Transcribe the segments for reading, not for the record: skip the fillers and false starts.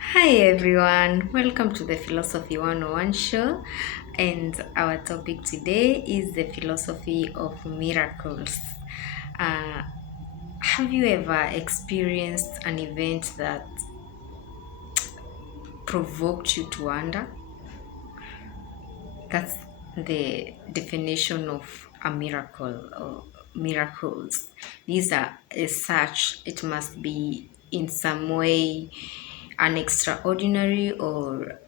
Hi everyone, welcome to the Philosophy 101 show. And our topic today is the philosophy of miracles. Uh, have you ever experienced an event that provoked you to wonder? That's the definition of a miracle or miracles. These are as such, it must be in some way an extraordinary or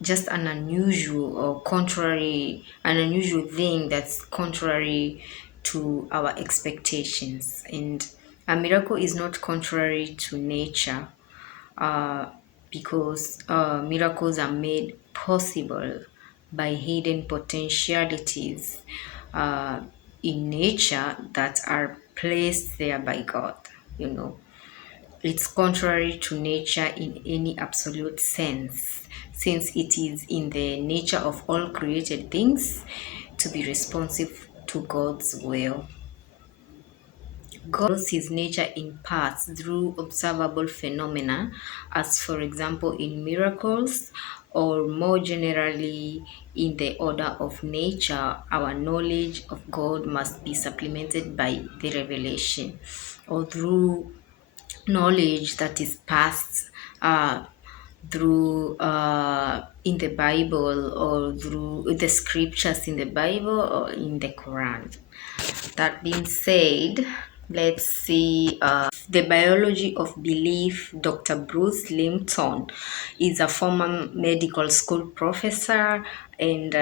just an unusual thing that's contrary to our expectations. And a miracle is not contrary to nature, uh, because miracles are made possible by hidden potentialities uh, in nature that are placed there by God. You know, it's contrary to nature in any absolute sense, since it is in the nature of all created things to be responsive to God's will. God reveals his nature in parts through observable phenomena, as for example in miracles, or more generally in the order of nature. Our knowledge of God must be supplemented by the revelation, or through knowledge that is passed uh, through in the Bible, or through the scriptures in the Bible or in the Quran. That being said, let's see the biology of belief. Dr. Bruce Limpton is a former medical school professor and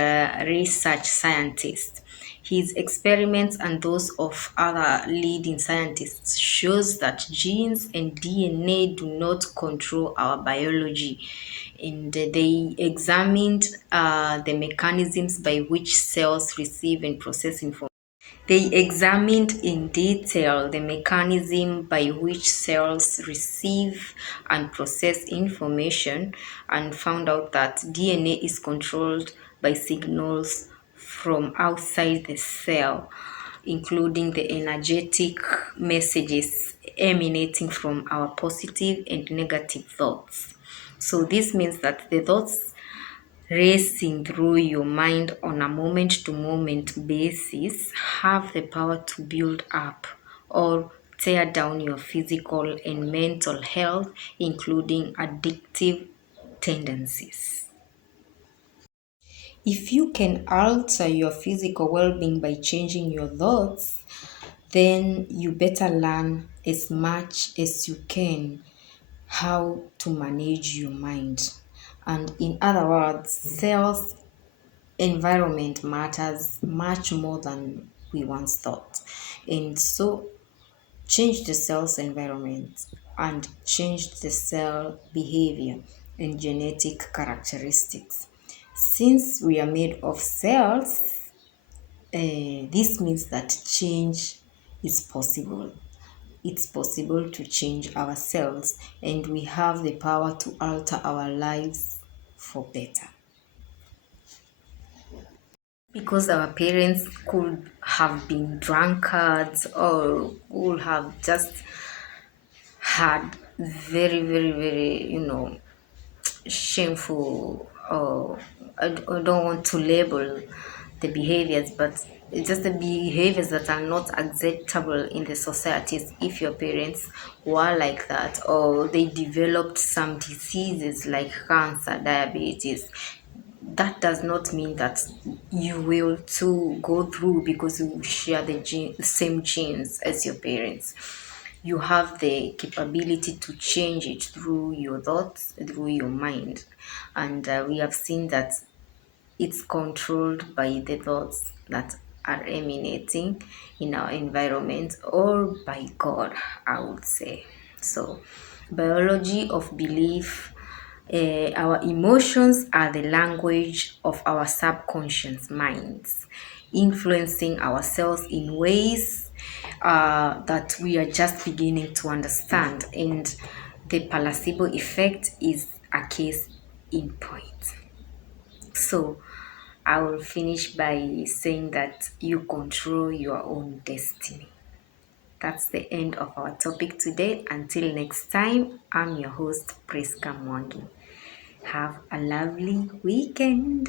research scientist. His experiments and those of other leading scientists shows that genes and DNA do not control our biology, and they examined the mechanisms by which cells receive and process information. They examined in detail the mechanism by which cells receive and process information, and found out that DNA is controlled by signals from outside the cell, including the energetic messages emanating from our positive and negative thoughts. So this means that the thoughts racing through your mind on a moment to moment basis have the power to build up or tear down your physical and mental health, including addictive tendencies. If you can alter your physical well being by changing your thoughts, then you better learn as much as you can how to manage your mind. And in other words, self environment matters much more than we once thought. And so change the cell's environment and change the cell behavior and genetic characteristics. Since we are made of cells, this means that change is possible. It's possible to change ourselves, and we have the power to alter our lives for better. Because our parents could have been drunkards or would have just had very, shameful, or I don't want to label the behaviors, but it's just the behaviors that are not acceptable in the societies. If your parents were like that, or they developed some diseases like cancer, diabetes, that does not mean that you will too go through, because you share the same genes as your parents. You have the capability to change it through your thoughts, through your mind. And we have seen that it's controlled by the thoughts that are emanating in our environment, or by God, I would say. So, biology of belief. Our emotions are the language of our subconscious minds, influencing ourselves in ways that we are just beginning to understand. And the placebo effect is a case in point. So, I will finish by saying that you control your own destiny. That's the end of our topic today. Until next time, I'm your host, Priska Mwangi. Have a lovely weekend.